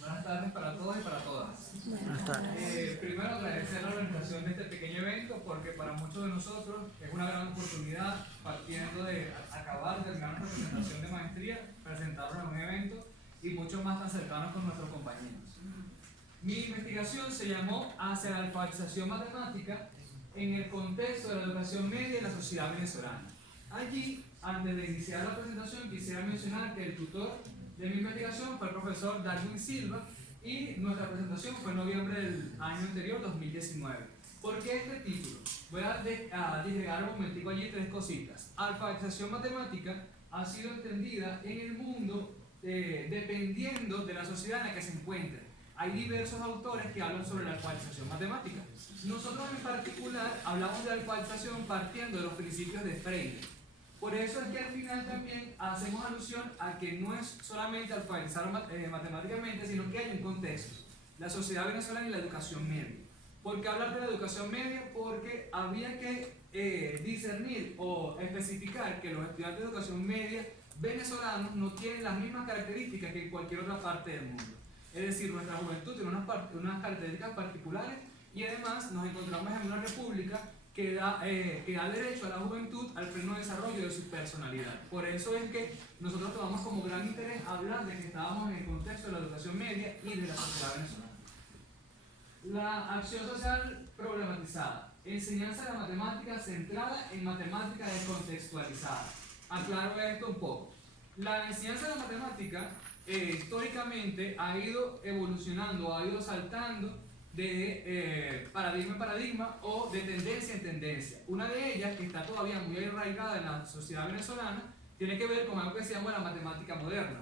Buenas tardes para todos y para todas. Buenas tardes. Primero agradecer la organización de este pequeño evento porque para muchos de nosotros es una gran oportunidad, partiendo de acabar de terminar nuestra presentación de maestría, presentarnos en un evento y mucho más tan cercanos con nuestros compañeros. Mi investigación se llamó Hacia la alfabetización matemática en el contexto de la educación media y la sociedad venezolana. Allí, antes de iniciar la presentación, quisiera mencionar que el tutor de mi investigación fue el profesor Darwin Silva y nuestra presentación fue en noviembre del año anterior, 2019. ¿Por qué este título? Voy a disgregar un momentico allí tres cositas. Alfabetización matemática ha sido entendida en el mundo dependiendo de la sociedad en la que se encuentre. Hay diversos autores que hablan sobre la alfabetización matemática. Nosotros en particular hablamos de alfabetización partiendo de los principios de Freire. Por eso es que al final también hacemos alusión a que no es solamente alfabetizar matemáticamente, sino que hay un contexto, la sociedad venezolana y la educación media. ¿Por qué hablar de la educación media? Porque había que discernir o especificar que los estudiantes de educación media venezolanos no tienen las mismas características que en cualquier otra parte del mundo. Es decir, nuestra juventud tiene unas características particulares y además nos encontramos en una república que da derecho a la juventud al pleno desarrollo de su personalidad. Por eso es que nosotros tomamos como gran interés hablar de que estábamos en el contexto de la educación media y de la sociedad venezolana. La acción social problematizada. Enseñanza de la matemática centrada en matemática descontextualizada. Aclaro esto un poco. La enseñanza de la matemática históricamente ha ido evolucionando, ha ido saltando de paradigma en paradigma o de tendencia en tendencia. Una de ellas, que está todavía muy arraigada en la sociedad venezolana, tiene que ver con algo que se llama la matemática moderna,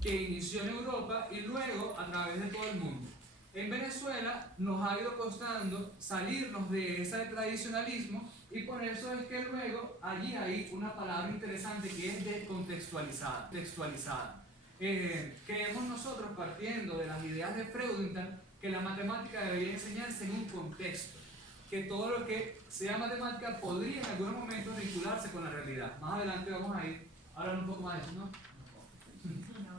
que inició en Europa y luego a través de todo el mundo. En Venezuela nos ha ido costando salirnos de ese tradicionalismo y por eso es que luego allí hay una palabra interesante que es descontextualizada. Creemos nosotros, partiendo de las ideas de Freudenthal, que la matemática debería enseñarse en un contexto, que todo lo que sea matemática podría en algunos momentos vincularse con la realidad. Más adelante vamos a ir a hablar un poco más de eso, ¿no?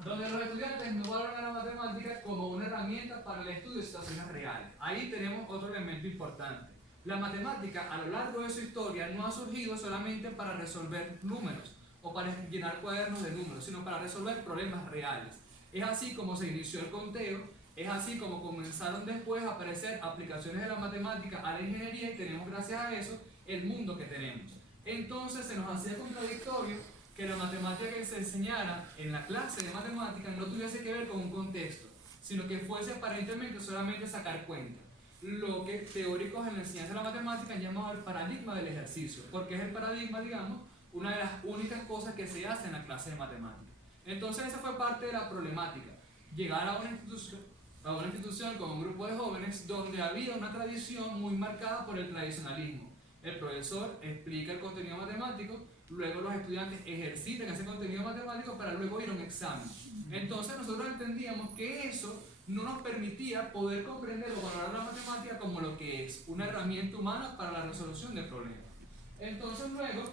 Donde los estudiantes no valoran a la matemática como una herramienta para el estudio de situaciones reales. Ahí tenemos otro elemento importante. La matemática a lo largo de su historia no ha surgido solamente para resolver números o para llenar cuadernos de números, sino para resolver problemas reales. Es así como se inició el conteo. Es así como comenzaron después a aparecer aplicaciones de la matemática a la ingeniería y tenemos gracias a eso el mundo que tenemos. Entonces se nos hacía contradictorio que la matemática que se enseñara en la clase de matemáticas no tuviese que ver con un contexto, sino que fuese aparentemente solamente sacar cuenta. Lo que teóricos en la enseñanza de la matemática han llamado el paradigma del ejercicio, porque es el paradigma, digamos, una de las únicas cosas que se hace en la clase de matemáticas. Entonces esa fue parte de la problemática, llegar a una institución con un grupo de jóvenes donde había una tradición muy marcada por el tradicionalismo. El profesor explica el contenido matemático, luego los estudiantes ejercitan ese contenido matemático para luego ir a un examen. Entonces nosotros entendíamos que eso no nos permitía poder comprender o valorar la matemática como lo que es, una herramienta humana para la resolución de problemas. Entonces luego,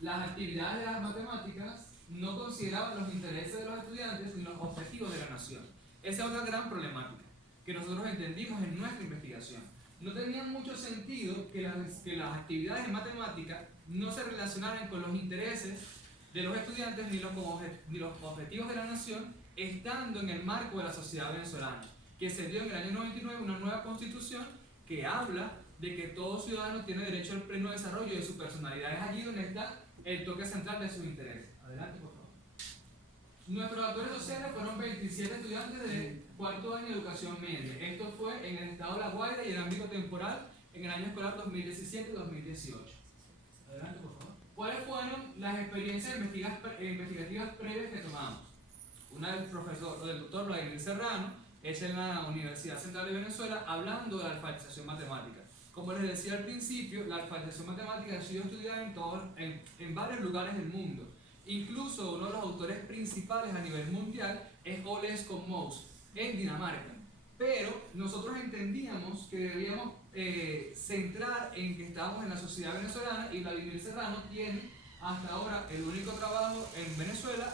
las actividades de las matemáticas no consideraban los intereses de los estudiantes ni los objetivos de la nación. Esa es otra gran problemática que nosotros entendimos en nuestra investigación. No tenía mucho sentido que las actividades en matemática no se relacionaran con los intereses de los estudiantes ni los objetivos de la nación, estando en el marco de la sociedad venezolana, que se dio en el año 99 una nueva constitución que habla de que todo ciudadano tiene derecho al pleno desarrollo de su personalidad. Es allí donde está el toque central de sus intereses. Adelante, por favor. Nuestros actores sociales fueron 27 estudiantes de cuarto año de educación media. Esto fue en el estado de La Guaira y el ámbito temporal en el año escolar 2017-2018. Adelante, por favor. ¿Cuáles fueron las experiencias investigativas previas que tomamos? Una del doctor Vladimir Serrano, hecha en la Universidad Central de Venezuela, hablando de la alfabetización matemática. Como les decía al principio, la alfabetización matemática ha sido estudiada en varios lugares del mundo. Incluso uno de los autores principales a nivel mundial es Ole Skoumoes, en Dinamarca. Pero nosotros entendíamos que debíamos centrar en que estábamos en la sociedad venezolana y Vladimir Serrano tiene hasta ahora el único trabajo en Venezuela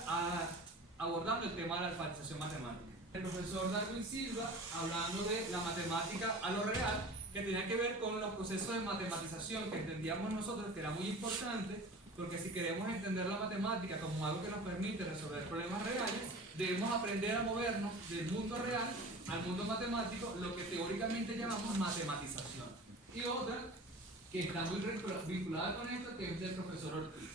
abordando el tema de la alfabetización matemática. El profesor Darwin Silva hablando de la matemática a lo real, que tenía que ver con los procesos de matematización que entendíamos nosotros que era muy importante, porque si queremos entender la matemática como algo que nos permite resolver problemas reales, debemos aprender a movernos del mundo real al mundo matemático, lo que teóricamente llamamos matematización. Y otra que está muy vinculada con esto, que es del profesor Ortiz.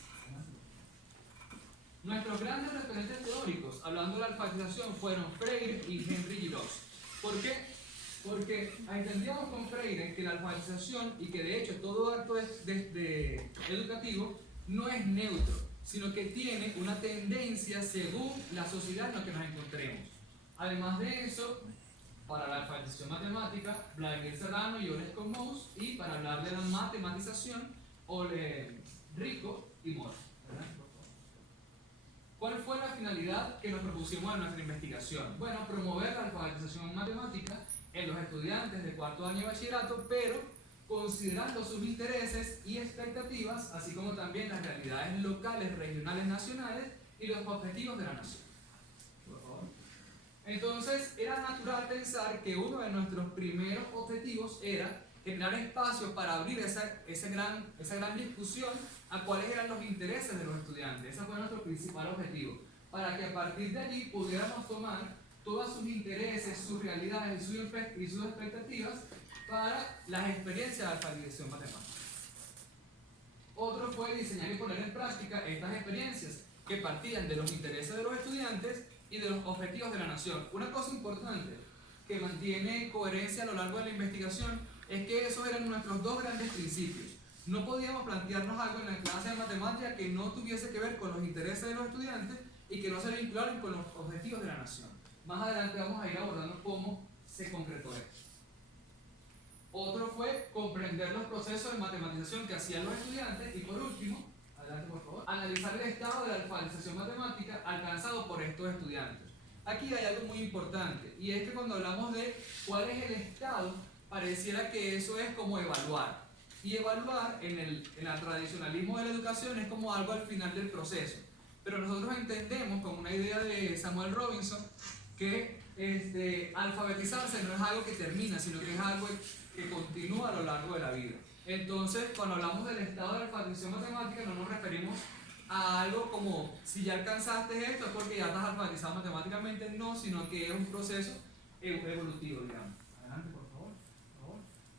Nuestros grandes referentes teóricos, hablando de la alfabetización, fueron Freire y Henry Giraud. ¿Por qué? Porque entendíamos con Freire que la alfabetización, y que de hecho todo acto educativo, no es neutro, sino que tiene una tendencia según la sociedad en la que nos encontremos. Además de eso, para la alfabetización matemática, Vladimir Serrano y Oresco Mous, y para hablar de la matematización, Rico y Mora. ¿Cuál fue la finalidad que nos propusimos en nuestra investigación? Bueno, promover la alfabetización matemática en los estudiantes de cuarto año de bachillerato, pero considerando sus intereses y expectativas, así como también las realidades locales, regionales, nacionales y los objetivos de la nación. Por favor. Entonces, era natural pensar que uno de nuestros primeros objetivos era generar espacios para abrir esa gran discusión a cuáles eran los intereses de los estudiantes. Ese fue nuestro principal objetivo, para que a partir de allí pudiéramos tomar todos sus intereses, sus realidades y sus expectativas para las experiencias de alfabetización matemática. Otro fue diseñar y poner en práctica estas experiencias que partían de los intereses de los estudiantes y de los objetivos de la nación. Una cosa importante que mantiene coherencia a lo largo de la investigación es que esos eran nuestros dos grandes principios. No podíamos plantearnos algo en la clase de matemática que no tuviese que ver con los intereses de los estudiantes y que no se vincularan con los objetivos de la nación. Más adelante vamos a ir abordando cómo se concretó esto. Otro fue comprender los procesos de matematización que hacían los estudiantes y por último, adelante por favor, analizar el estado de la alfabetización matemática alcanzado por estos estudiantes. Aquí hay algo muy importante y es que cuando hablamos de cuál es el estado, pareciera que eso es como evaluar. Y evaluar en el tradicionalismo de la educación es como algo al final del proceso. Pero nosotros entendemos, con una idea de Samuel Robinson, que alfabetizarse no es algo que termina, sino que es algo que continúa a lo largo de la vida. Entonces, cuando hablamos del estado de la alfabetización matemática, no nos referimos a algo como si ya alcanzaste esto es porque ya estás alfabetizado matemáticamente, no, sino que es un proceso evolutivo, digamos. Adelante, por favor.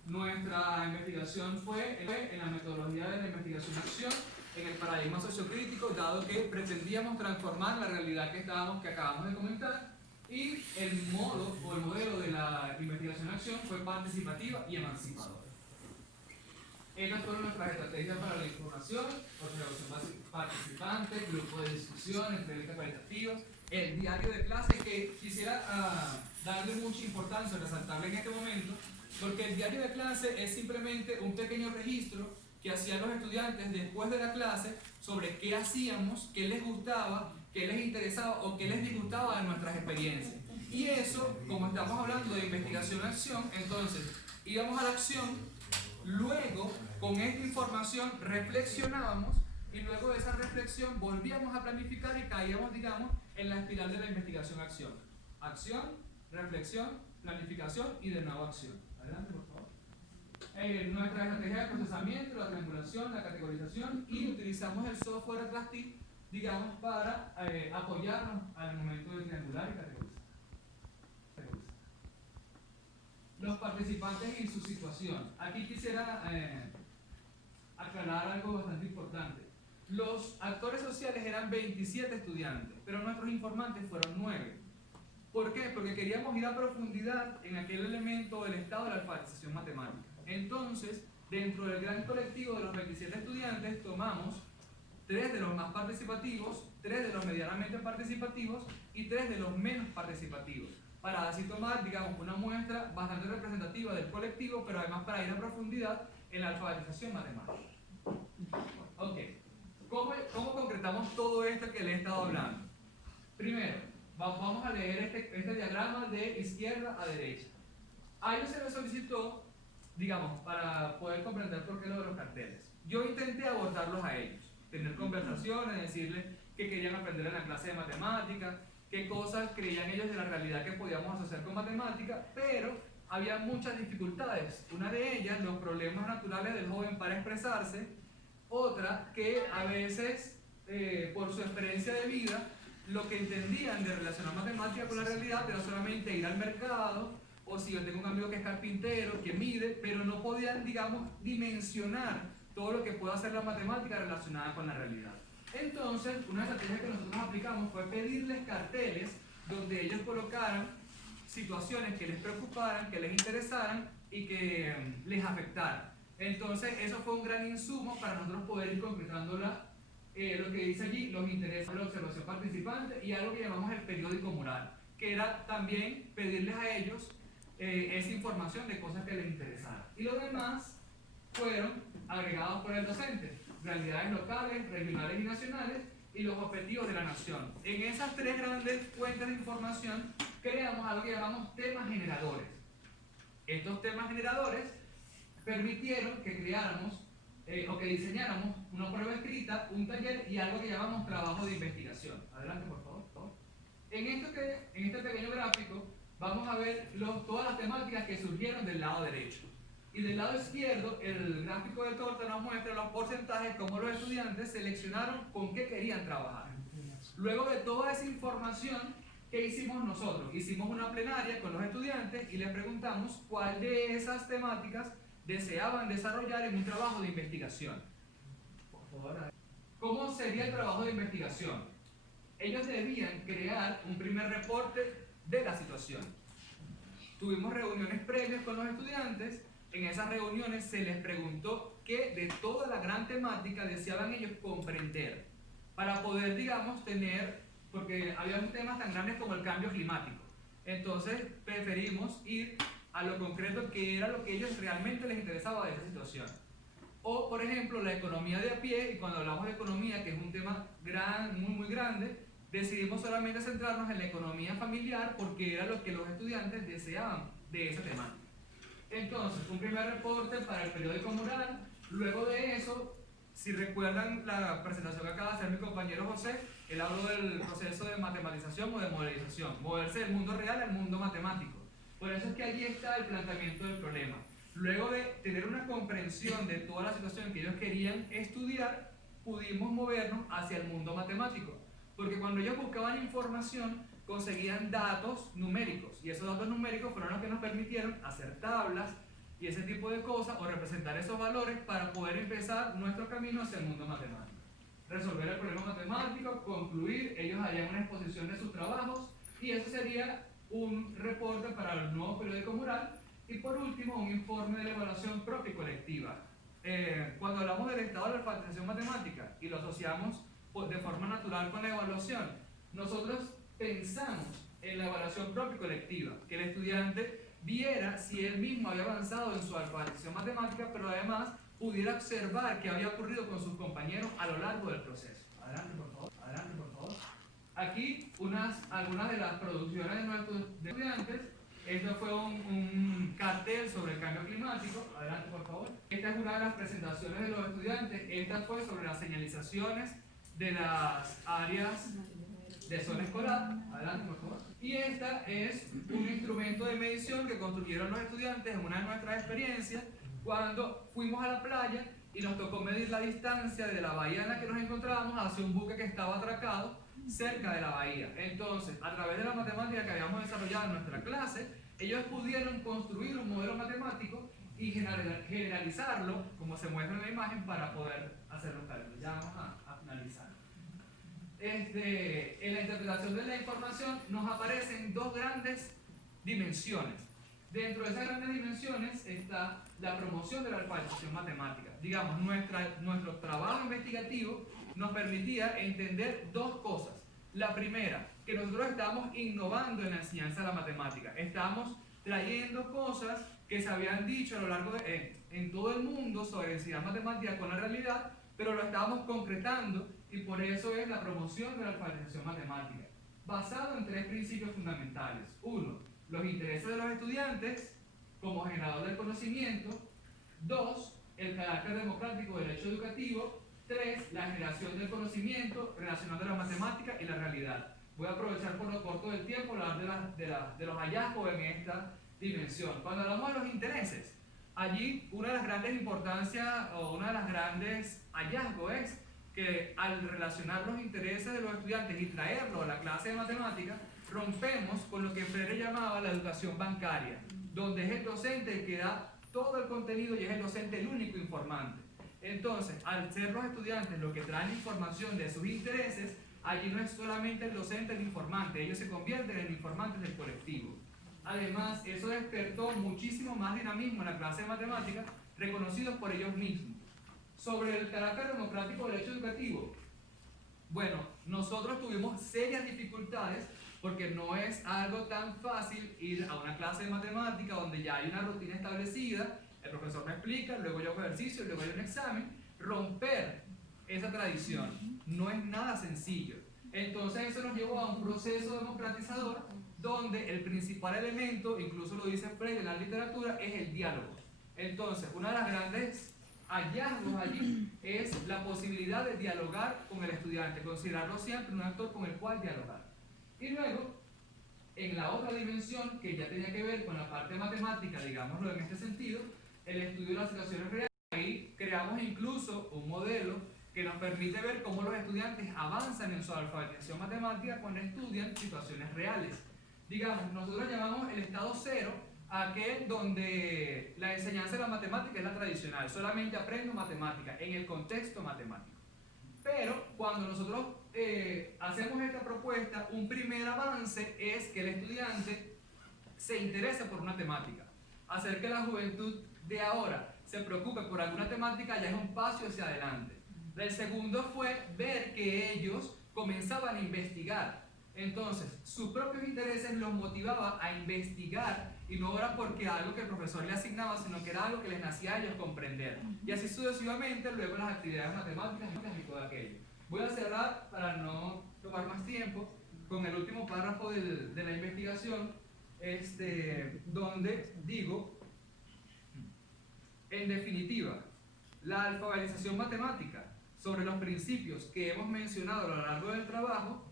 Nuestra investigación fue en la metodología de la investigación-acción, en el paradigma sociocrítico, dado que pretendíamos transformar la realidad que acabamos de comentar, y el modo o el modelo de la investigación-acción fue participativa y emancipadora. Estas fueron nuestras estrategias para la información, observación participante, grupo de discusión, entrevistas cualitativas, el diario de clase, que quisiera darle mucha importancia, resaltarle en este momento, porque el diario de clase es simplemente un pequeño registro que hacían los estudiantes después de la clase sobre qué hacíamos, qué les gustaba, qué les interesaba o qué les disgustaba de nuestras experiencias. Y eso, como estamos hablando de investigación-acción, entonces íbamos a la acción, luego con esta información reflexionábamos y luego de esa reflexión volvíamos a planificar y caíamos, digamos, en la espiral de la investigación-acción. Acción, reflexión, planificación y de nuevo acción. Adelante, por favor. Nuestra estrategia de procesamiento, la triangulación, la categorización, y utilizamos el software Atlastic, digamos, para apoyarnos al momento de triangular y categorizar. Los participantes y su situación. Aquí quisiera aclarar algo bastante importante. Los actores sociales eran 27 estudiantes, pero nuestros informantes fueron 9. ¿Por qué? Porque queríamos ir a profundidad en aquel elemento del estado de la alfabetización matemática. Entonces, dentro del gran colectivo de los 27 estudiantes, tomamos 3 de los más participativos, 3 de los medianamente participativos y 3 de los menos participativos, para así tomar, digamos, una muestra bastante representativa del colectivo, pero además para ir a profundidad en la alfabetización matemática. Ok, ¿cómo concretamos todo esto que le he estado hablando? Primero, vamos a leer este diagrama de izquierda a derecha. A ellos se les solicitó, digamos, para poder comprender por qué lo de los carteles. Yo intenté abordarlos a ellos, tener conversaciones, decirles que querían aprender en la clase de matemáticas, qué cosas creían ellos de la realidad que podíamos asociar con matemática, pero había muchas dificultades. Una de ellas, los problemas naturales del joven para expresarse. Otra, que a veces, por su experiencia de vida, lo que entendían de relacionar matemática con la realidad era solamente ir al mercado, o si yo tengo un amigo que es carpintero, que mide, pero no podían, digamos, dimensionar todo lo que puede hacer la matemática relacionada con la realidad. Entonces, una estrategia que nosotros aplicamos fue pedirles carteles donde ellos colocaran situaciones que les preocuparan, que les interesaran y que les afectaran. Entonces, eso fue un gran insumo para nosotros poder ir concretando lo que dice allí, los intereses de la observación participante y algo que llamamos el periódico moral, que era también pedirles a ellos esa información de cosas que les interesaran. Y los demás fueron agregados por el docente, realidades locales, regionales y nacionales, y los objetivos de la nación. En esas tres grandes fuentes de información creamos algo que llamamos temas generadores. Estos temas generadores permitieron que creáramos o que diseñáramos una prueba escrita, un taller y algo que llamamos trabajo de investigación. Adelante, por favor. En este pequeño gráfico vamos a ver todas las temáticas que surgieron del lado derecho. Y del lado izquierdo, el gráfico de torta nos muestra los porcentajes, como los estudiantes seleccionaron con qué querían trabajar. Luego de toda esa información, ¿qué hicimos nosotros? Hicimos una plenaria con los estudiantes y les preguntamos cuál de esas temáticas deseaban desarrollar en un trabajo de investigación. Por favor. ¿Cómo sería el trabajo de investigación? Ellos debían crear un primer reporte de la situación. Tuvimos reuniones previas con los estudiantes. En esas reuniones se les preguntó qué de toda la gran temática deseaban ellos comprender para poder, digamos, tener, porque había temas tan grandes como el cambio climático. Entonces preferimos ir a lo concreto, que era lo que ellos realmente les interesaba de esa situación. O, por ejemplo, la economía de a pie, y cuando hablamos de economía, que es un tema muy grande, decidimos solamente centrarnos en la economía familiar porque era lo que los estudiantes deseaban de ese tema. Entonces, un primer reporte para el periódico moral. Luego de eso, si recuerdan la presentación que acaba de hacer mi compañero José, él habló del proceso de matematización o de modelización, moverse del mundo real al mundo matemático. Por eso es que allí está el planteamiento del problema. Luego de tener una comprensión de toda la situación que ellos querían estudiar, pudimos movernos hacia el mundo matemático. Porque cuando ellos buscaban información, conseguían datos numéricos. Y esos datos numéricos fueron los que nos permitieron hacer tablas y ese tipo de cosas, o representar esos valores para poder empezar nuestro camino hacia el mundo matemático. Resolver el problema matemático, concluir, ellos harían una exposición de sus trabajos, y eso sería un reporte para el nuevo periódico moral. Y por último, un informe de la evaluación propia y colectiva. Cuando hablamos del estado de la alfabetización matemática y lo asociamos de forma natural con la evaluación, nosotros pensamos en la evaluación propia y colectiva, que el estudiante viera si él mismo había avanzado en su alfabetización matemática, pero además pudiera observar qué había ocurrido con sus compañeros a lo largo del proceso. Adelante, por favor. Adelante, por favor. Aquí algunas de las producciones de nuestros estudiantes. Esto fue un cartel sobre el cambio climático. Adelante, por favor. Esta es una de las presentaciones de los estudiantes. Esta fue sobre las señalizaciones de las áreas de zona escolar. Adelante, por favor. Y esta es un instrumento de medición que construyeron los estudiantes en una de nuestras experiencias cuando fuimos a la playa y nos tocó medir la distancia de la bahía en la que nos encontrábamos hacia un buque que estaba atracado cerca de la bahía. Entonces, a través de la matemática que habíamos desarrollado en nuestra clase, ellos pudieron construir un modelo matemático y generalizarlo, como se muestra en la imagen, para poder hacer los cálculos. Ya vamos a finalizar. En la interpretación de la información nos aparecen dos grandes dimensiones. Dentro de esas grandes dimensiones está la promoción de la alfabetización matemática. Digamos, nuestro trabajo investigativo nos permitía entender dos cosas. La primera, que nosotros estábamos innovando en la enseñanza de la matemática. Estábamos trayendo cosas que se habían dicho a lo largo en todo el mundo sobre enseñar matemática con la realidad, pero lo estábamos concretando, y por eso es la promoción de la alfabetización matemática, basado en tres principios fundamentales. Uno, los intereses de los estudiantes como generador del conocimiento. Dos, el carácter democrático del hecho educativo. Tres, la generación del conocimiento relacionando la matemática y la realidad. Voy a aprovechar por lo corto del tiempo hablar de los hallazgos en esta dimensión. Cuando hablamos de los intereses, allí una de las grandes importancias o una de las grandes hallazgos es que al relacionar los intereses de los estudiantes y traerlo a la clase de matemáticas, rompemos con lo que Freire llamaba la educación bancaria, donde es el docente el que da todo el contenido y es el docente el único informante. Entonces, al ser los estudiantes los que traen información de sus intereses, allí no es solamente el docente el informante, ellos se convierten en informantes del colectivo. Además, eso despertó muchísimo más dinamismo en la clase de matemáticas, reconocidos por ellos mismos. Sobre el carácter democrático del hecho educativo, bueno, nosotros tuvimos serias dificultades porque no es algo tan fácil ir a una clase de matemática donde ya hay una rutina establecida, el profesor me explica, luego yo hago ejercicio, luego hay un examen. Romper esa tradición no es nada sencillo. Entonces eso nos llevó a un proceso democratizador donde el principal elemento, incluso lo dice Freire en la literatura, es el diálogo. Entonces, una de las grandes hallazgos allí es la posibilidad de dialogar con el estudiante, considerarlo siempre un actor con el cual dialogar. Y luego, en la otra dimensión, que ya tenía que ver con la parte matemática, digámoslo en este sentido, el estudio de las situaciones reales, ahí creamos incluso un modelo que nos permite ver cómo los estudiantes avanzan en su alfabetización matemática cuando estudian situaciones reales. Digamos, nosotros llamamos el estado cero aquel donde la enseñanza de la matemática es la tradicional, solamente aprendo matemática en el contexto matemático. Pero cuando nosotros hacemos esta propuesta, un primer avance es que el estudiante se interese por una temática. Hacer que la juventud de ahora se preocupe por alguna temática ya es un paso hacia adelante. El segundo fue ver que ellos comenzaban a investigar. Entonces, sus propios intereses los motivaba a investigar y no era porque algo que el profesor le asignaba, sino que era algo que les nacía a ellos comprender. Y así sucesivamente, luego las actividades matemáticas y todo aquello. Voy a cerrar para no tomar más tiempo con el último párrafo de la investigación, donde digo, en definitiva, la alfabetización matemática sobre los principios que hemos mencionado a lo largo del trabajo,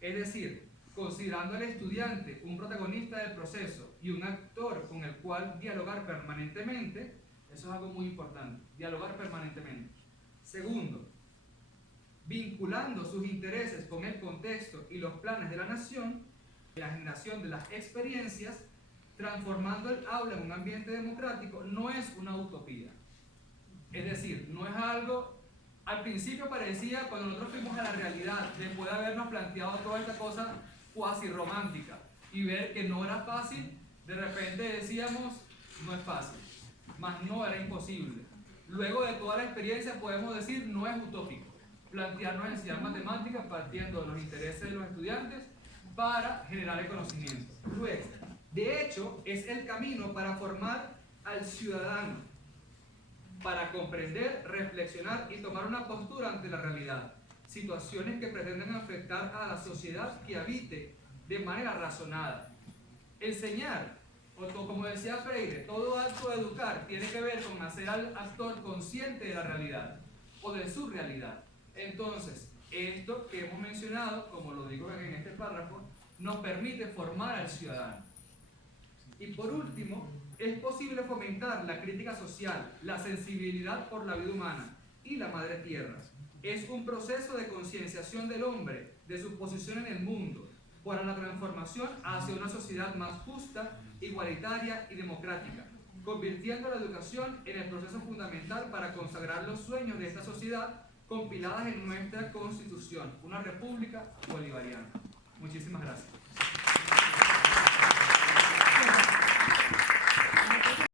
es decir, considerando al estudiante un protagonista del proceso y un actor con el cual dialogar permanentemente, eso es algo muy importante, dialogar permanentemente. Segundo, vinculando sus intereses con el contexto y los planes de la nación, la generación de las experiencias, transformando el aula en un ambiente democrático, no es una utopía. Es decir, no es algo, al principio parecía, cuando nosotros fuimos a la realidad, después de habernos planteado toda esta cosa cuasi romántica y ver que no era fácil, de repente decíamos, no es fácil, mas no era imposible. Luego de toda la experiencia podemos decir, no es utópico. Plantearnos enseñar matemáticas partiendo de los intereses de los estudiantes para generar el conocimiento. Luego, de hecho, es el camino para formar al ciudadano, para comprender, reflexionar y tomar una postura ante la realidad. Situaciones que pretenden afectar a la sociedad que habite de manera razonada. Enseñar, o como decía Freire, todo acto de educar tiene que ver con hacer al actor consciente de la realidad o de su realidad. Entonces, esto que hemos mencionado, como lo digo en este párrafo, nos permite formar al ciudadano. Y por último, es posible fomentar la crítica social, la sensibilidad por la vida humana y la madre tierra. Es un proceso de concienciación del hombre, de su posición en el mundo, para la transformación hacia una sociedad más justa, igualitaria y democrática, convirtiendo la educación en el proceso fundamental para consagrar los sueños de esta sociedad compiladas en nuestra Constitución, una república bolivariana. Muchísimas gracias.